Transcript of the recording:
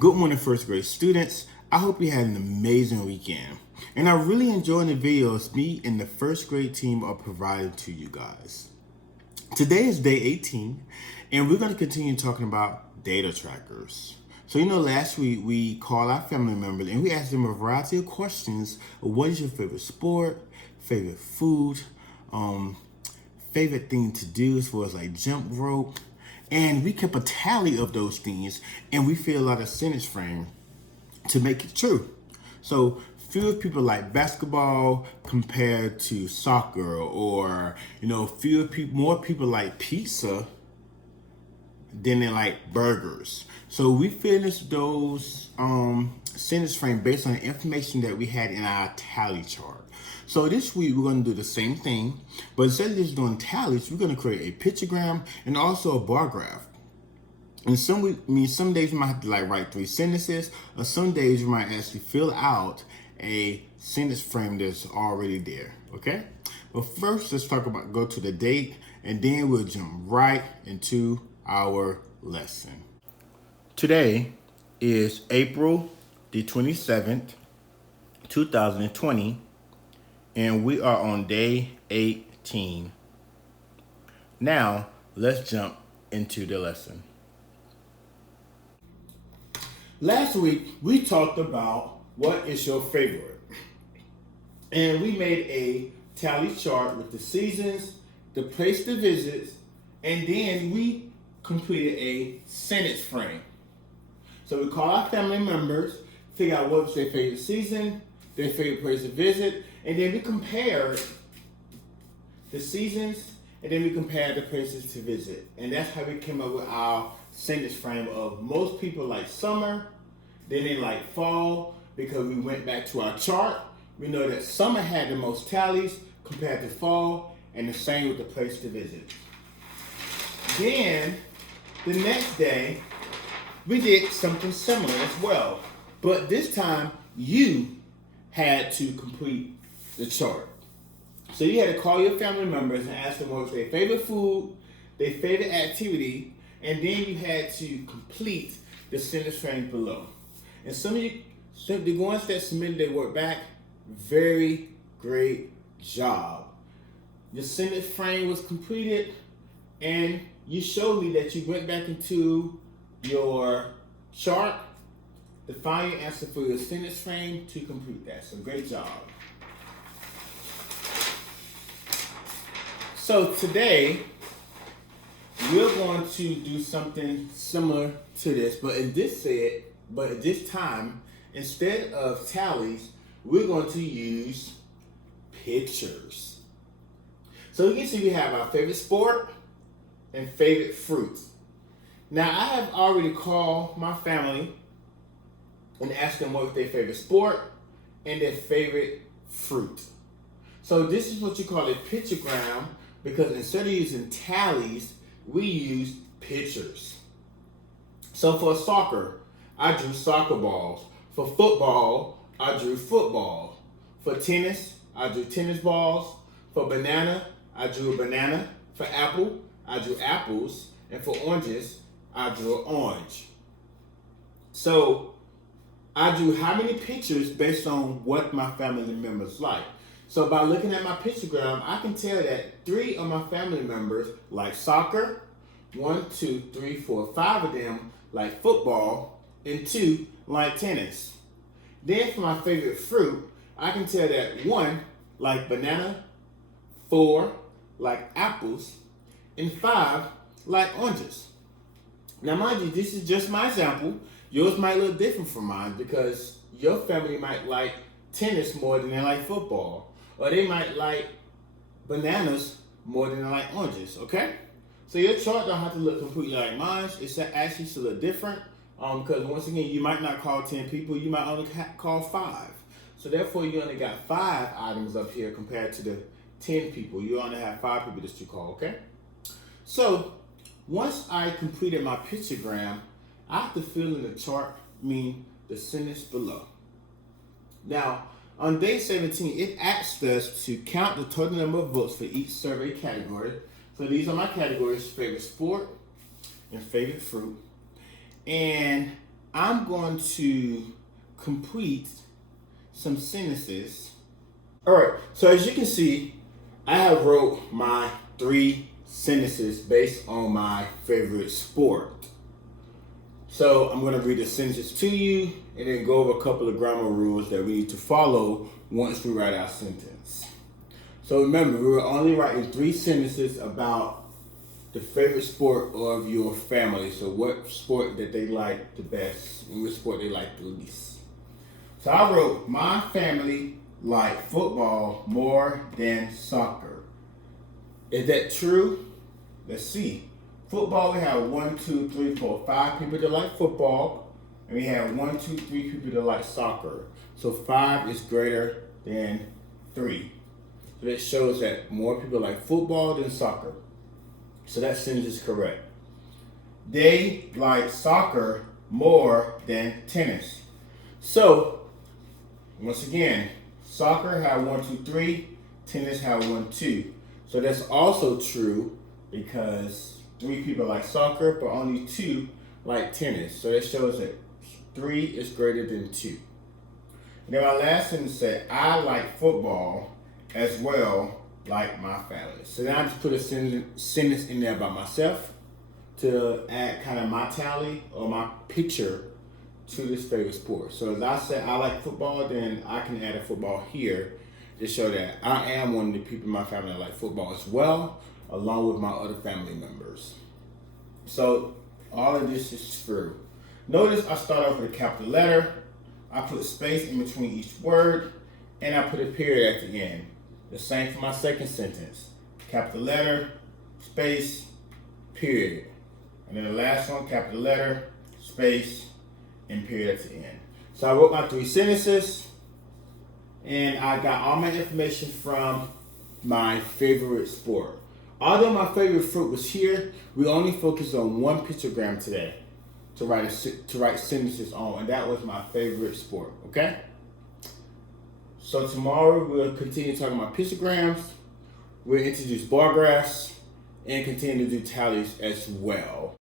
Good morning, first grade students. I hope you had an amazing weekend. And I really enjoyed the videos me and the first grade team are providing to you guys. Today is day 18, and we're going to continue talking about data trackers. So, last week we called our family members and we asked them a variety of questions. What is your favorite sport, favorite food, favorite thing to do as far as like jump rope? And we kept a tally of those things and we filled out a sentence frame to make it true. So fewer people like basketball compared to soccer, or more people like pizza than they like burgers. So we finished those sentence frame based on the information that we had in our tally chart. So this week we're going to do the same thing, but instead of just doing tallies, we're going to create a pictogram and also a bar graph. And some days we might have to write 3 sentences, or some days we might actually fill out a sentence frame that's already there. Okay? But first, let's go to the date, and then we'll jump right into our lesson. Today is April the 27th, 2020, and we are on day 18. Now, let's jump into the lesson. Last week, we talked about what is your favorite. And we made a tally chart with the seasons, the place to visit, and then we completed a sentence frame. So we call our family members, figure out what was their favorite season, their favorite place to visit, and then we compared the seasons, and then we compared the places to visit. And that's how we came up with our sentence frame of most people like summer, then they like fall, because we went back to our chart. We know that summer had the most tallies compared to fall, and the same with the place to visit. Then, the next day, we did something similar as well. But this time, you had to complete the chart. So you had to call your family members and ask them what was their favorite food, their favorite activity, and then you had to complete the sentence frame below. And some of you, the ones that submitted their work back, very great job. Your sentence frame was completed, and you showed me that you went back into your chart to find your answer for your sentence frame to complete that. So great job. So today, we're going to do something similar to this, but this time, instead of tallies, we're going to use pictures. So you can see we have our favorite sport and favorite fruit. Now, I have already called my family and asked them what was their favorite sport and their favorite fruit. So this is what you call a pictogram, because instead of using tallies, we use pictures. So for soccer, I drew soccer balls. For football, I drew football. For tennis, I drew tennis balls. For banana, I drew a banana. For apple, I drew apples. And for oranges, I drew an orange. So I drew how many pictures based on what my family members like. So by looking at my pictogram, I can tell that 3 of my family members like soccer, 1, 2, 3, 4, 5 of them like football, and 2 like tennis. Then for my favorite fruit, I can tell that 1 like banana, 4 like apples, and 5 like oranges. Now mind you, this is just my example. Yours might look different from mine because your family might like tennis more than they like football. Or they might like bananas more than they like oranges, okay? So your chart don't have to look completely like mine. It's actually should look different because once again, you might not call 10 people. You might only call 5. So therefore, you only got 5 items up here compared to the 10 people. You only have 5 people that you call, okay? So once I completed my pictogram, I have to fill in the chart, the sentence below. Now, on day 17, it asked us to count the total number of votes for each survey category. So these are my categories: favorite sport and favorite fruit. And I'm going to complete some sentences. All right, so as you can see, I have wrote my 3 sentences based on my favorite sport. So I'm going to read the sentences to you and then go over a couple of grammar rules that we need to follow once we write our sentence. So remember, we were only writing 3 sentences about the favorite sport of your family. So what sport that they like the best and what sport they like the least. So I wrote, my family like football more than soccer. Is that true? Let's see. Football, we have 1, 2, 3, 4, 5 people that like football. And we have 1, 2, 3 people that like soccer. So 5 is greater than 3. So that shows that more people like football than soccer. So that sentence is correct. They like soccer more than tennis. So, once again, soccer have 1, 2, 3, tennis have 1, 2. So that's also true because 3 people like soccer, but only 2 like tennis. So that shows that 3 is greater than 2. And then my last sentence said, I like football as well like my family. So now I just put a sentence in there about myself to add kind of my tally or my picture to this favorite sport. So as I said, I like football, then I can add a football here to show that I am one of the people in my family that like football as well, along with my other family members. So all of this is true. Notice I start off with a capital letter, I put space in between each word, and I put a period at the end. The same for my second sentence. Capital letter, space, period. And then the last one, capital letter, space, and period at the end. So I wrote my 3 sentences, and I got all my information from my favorite sport. Although my favorite fruit was here, we only focused on 1 pictogram today to write sentences on, and that was my favorite sport, okay? So tomorrow we'll continue talking about pictograms, we'll introduce bar graphs, and continue to do tallies as well.